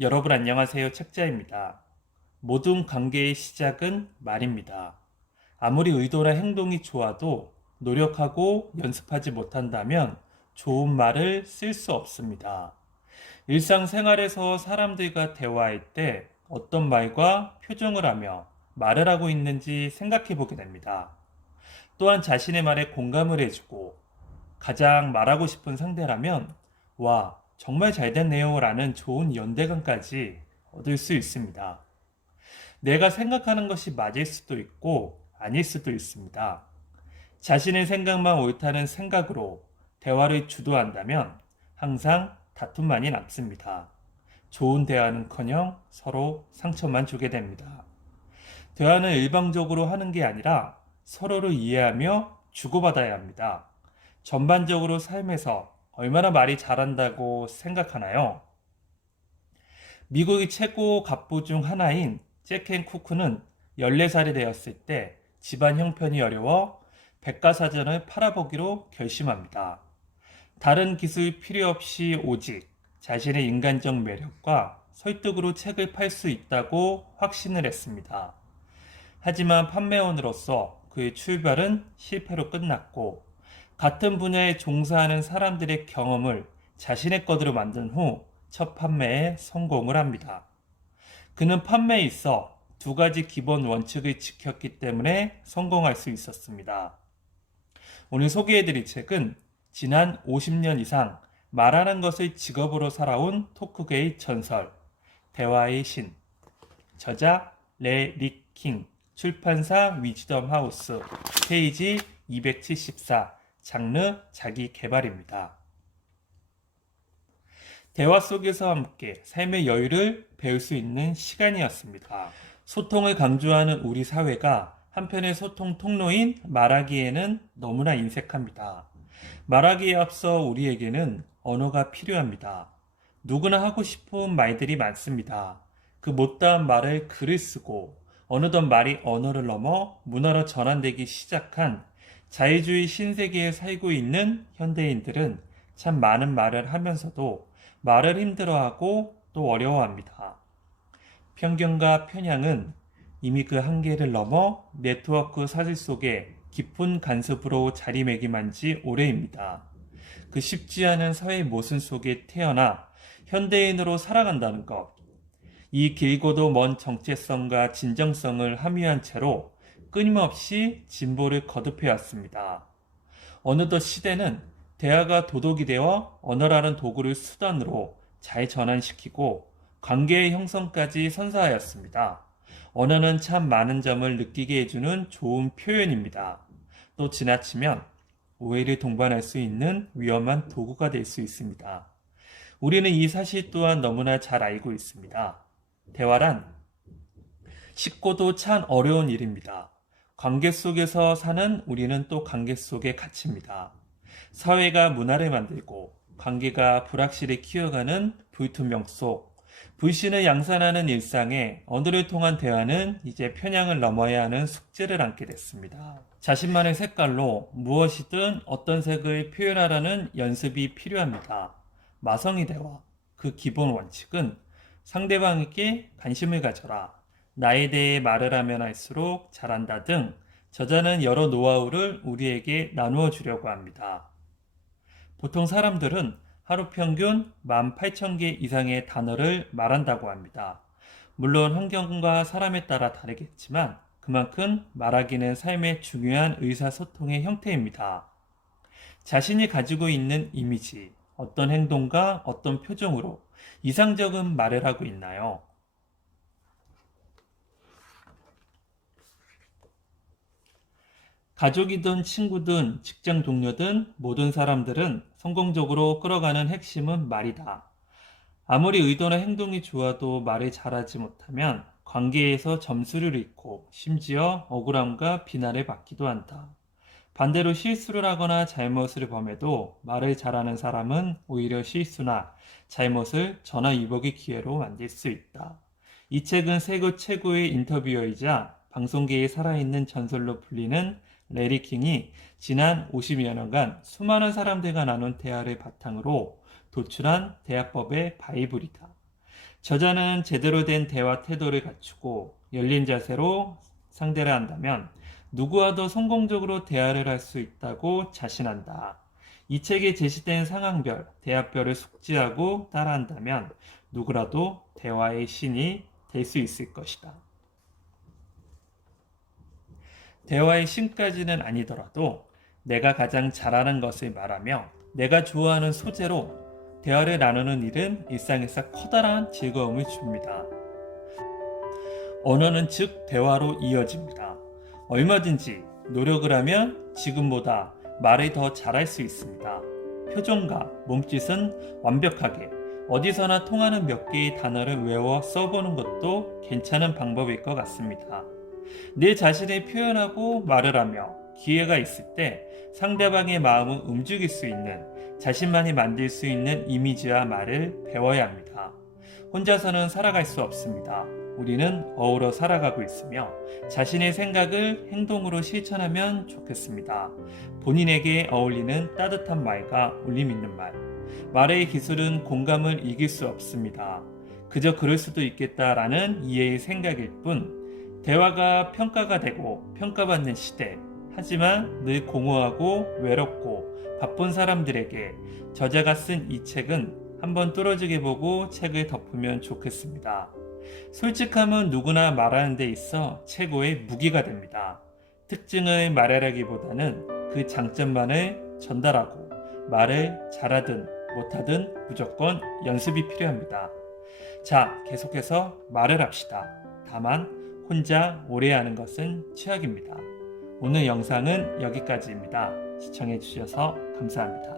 여러분 안녕하세요. 책자입니다. 모든 관계의 시작은 말입니다. 아무리 의도나 행동이 좋아도 노력하고 연습하지 못한다면 좋은 말을 쓸 수 없습니다. 일상생활에서 사람들과 대화할 때 어떤 말과 표정을 하며 말을 하고 있는지 생각해 보게 됩니다. 또한 자신의 말에 공감을 해주고 가장 말하고 싶은 상대라면 와, 정말 잘 됐네요 라는 좋은 연대감까지 얻을 수 있습니다. 내가 생각하는 것이 맞을 수도 있고 아닐 수도 있습니다. 자신의 생각만 옳다는 생각으로 대화를 주도한다면 항상 다툼만이 남습니다. 좋은 대화는커녕 서로 상처만 주게 됩니다. 대화는 일방적으로 하는 게 아니라 서로를 이해하며 주고받아야 합니다. 전반적으로 삶에서 얼마나 말이 잘한다고 생각하나요? 미국의 최고 갑부 중 하나인 잭 앤 쿠크는 14살이 되었을 때 집안 형편이 어려워 백과사전을 팔아보기로 결심합니다. 다른 기술 필요 없이 오직 자신의 인간적 매력과 설득으로 책을 팔 수 있다고 확신을 했습니다. 하지만 판매원으로서 그의 출발은 실패로 끝났고 같은 분야에 종사하는 사람들의 경험을 자신의 것으로 만든 후 첫 판매에 성공을 합니다. 그는 판매에 있어 두 가지 기본 원칙을 지켰기 때문에 성공할 수 있었습니다. 오늘 소개해드릴 책은 지난 50년 이상 말하는 것을 직업으로 살아온 토크계의 전설, 대화의 신, 저자 레리 킹, 출판사 위즈덤 하우스, 페이지 274, 장르 자기 개발입니다. 대화 속에서 함께 삶의 여유를 배울 수 있는 시간이었습니다. 소통을 강조하는 우리 사회가 한편의 소통 통로인 말하기에는 너무나 인색합니다. 말하기에 앞서 우리에게는 언어가 필요합니다. 누구나 하고 싶은 말들이 많습니다. 그 못다한 말을 글을 쓰고 어느덧 말이 언어를 넘어 문화로 전환되기 시작한 자유주의 신세계에 살고 있는 현대인들은 참 많은 말을 하면서도 말을 힘들어하고 또 어려워합니다. 편견과 편향은 이미 그 한계를 넘어 네트워크 사슬 속에 깊은 간섭으로 자리매김한 지 오래입니다. 그 쉽지 않은 사회 모순 속에 태어나 현대인으로 살아간다는 것, 이 길고도 먼 정체성과 진정성을 함유한 채로 끊임없이 진보를 거듭해왔습니다. 어느덧 시대는 대화가 도덕이 되어 언어라는 도구를 수단으로 잘 전환시키고 관계의 형성까지 선사하였습니다. 언어는 참 많은 점을 느끼게 해주는 좋은 표현입니다. 또 지나치면 오해를 동반할 수 있는 위험한 도구가 될 수 있습니다. 우리는 이 사실 또한 너무나 잘 알고 있습니다. 대화란 쉽고도 참 어려운 일입니다. 관계 속에서 사는 우리는 또 관계 속에 갇힙니다. 사회가 문화를 만들고 관계가 불확실히 키워가는 불투명 속 불신을 양산하는 일상에 언어를 통한 대화는 이제 편향을 넘어야 하는 숙제를 안게 됐습니다. 자신만의 색깔로 무엇이든 어떤 색을 표현하라는 연습이 필요합니다. 마성의 대화, 그 기본 원칙은 상대방에게 관심을 가져라, 나에 대해 말을 하면 할수록 잘한다 등 저자는 여러 노하우를 우리에게 나누어 주려고 합니다. 보통 사람들은 하루 평균 18,000개 이상의 단어를 말한다고 합니다. 물론 환경과 사람에 따라 다르겠지만 그만큼 말하기는 삶의 중요한 의사소통의 형태입니다. 자신이 가지고 있는 이미지, 어떤 행동과 어떤 표정으로 이상적인 말을 하고 있나요? 가족이든 친구든 직장 동료든 모든 사람들은 성공적으로 끌어가는 핵심은 말이다. 아무리 의도나 행동이 좋아도 말을 잘하지 못하면 관계에서 점수를 잃고 심지어 억울함과 비난을 받기도 한다. 반대로 실수를 하거나 잘못을 범해도 말을 잘하는 사람은 오히려 실수나 잘못을 전화위복의 기회로 만들 수 있다. 이 책은 세계 최고의 인터뷰어이자 방송계에 살아있는 전설로 불리는 레리 킹이 지난 50여 년간 수많은 사람들과 나눈 대화를 바탕으로 도출한 대화법의 바이블이다. 저자는 제대로 된 대화 태도를 갖추고 열린 자세로 상대를 한다면 누구와도 성공적으로 대화를 할 수 있다고 자신한다. 이 책에 제시된 상황별, 대화별을 숙지하고 따라한다면 누구라도 대화의 신이 될 수 있을 것이다. 대화의 신까지는 아니더라도 내가 가장 잘하는 것을 말하며 내가 좋아하는 소재로 대화를 나누는 일은 일상에서 커다란 즐거움을 줍니다. 언어는 즉 대화로 이어집니다. 얼마든지 노력을 하면 지금보다 말을 더 잘할 수 있습니다. 표정과 몸짓은 완벽하게 어디서나 통하는 몇 개의 단어를 외워 써보는 것도 괜찮은 방법일 것 같습니다. 내 자신을 표현하고 말을 하며 기회가 있을 때 상대방의 마음을 움직일 수 있는 자신만이 만들 수 있는 이미지와 말을 배워야 합니다. 혼자서는 살아갈 수 없습니다. 우리는 어우러 살아가고 있으며 자신의 생각을 행동으로 실천하면 좋겠습니다. 본인에게 어울리는 따뜻한 말과 울림 있는 말. 말의 기술은 공감을 이길 수 없습니다. 그저 그럴 수도 있겠다라는 이해의 생각일 뿐 대화가 평가가 되고 평가받는 시대. 하지만 늘 공허하고 외롭고 바쁜 사람들에게 저자가 쓴 이 책은 한번 뚫어지게 보고 책을 덮으면 좋겠습니다. 솔직함은 누구나 말하는 데 있어 최고의 무기가 됩니다. 특징을 말하라기보다는 그 장점만을 전달하고 말을 잘하든 못하든 무조건 연습이 필요합니다. 자, 계속해서 말을 합시다. 다만 혼자 오래 하는 것은 최악입니다. 오늘 영상은 여기까지입니다. 시청해 주셔서 감사합니다.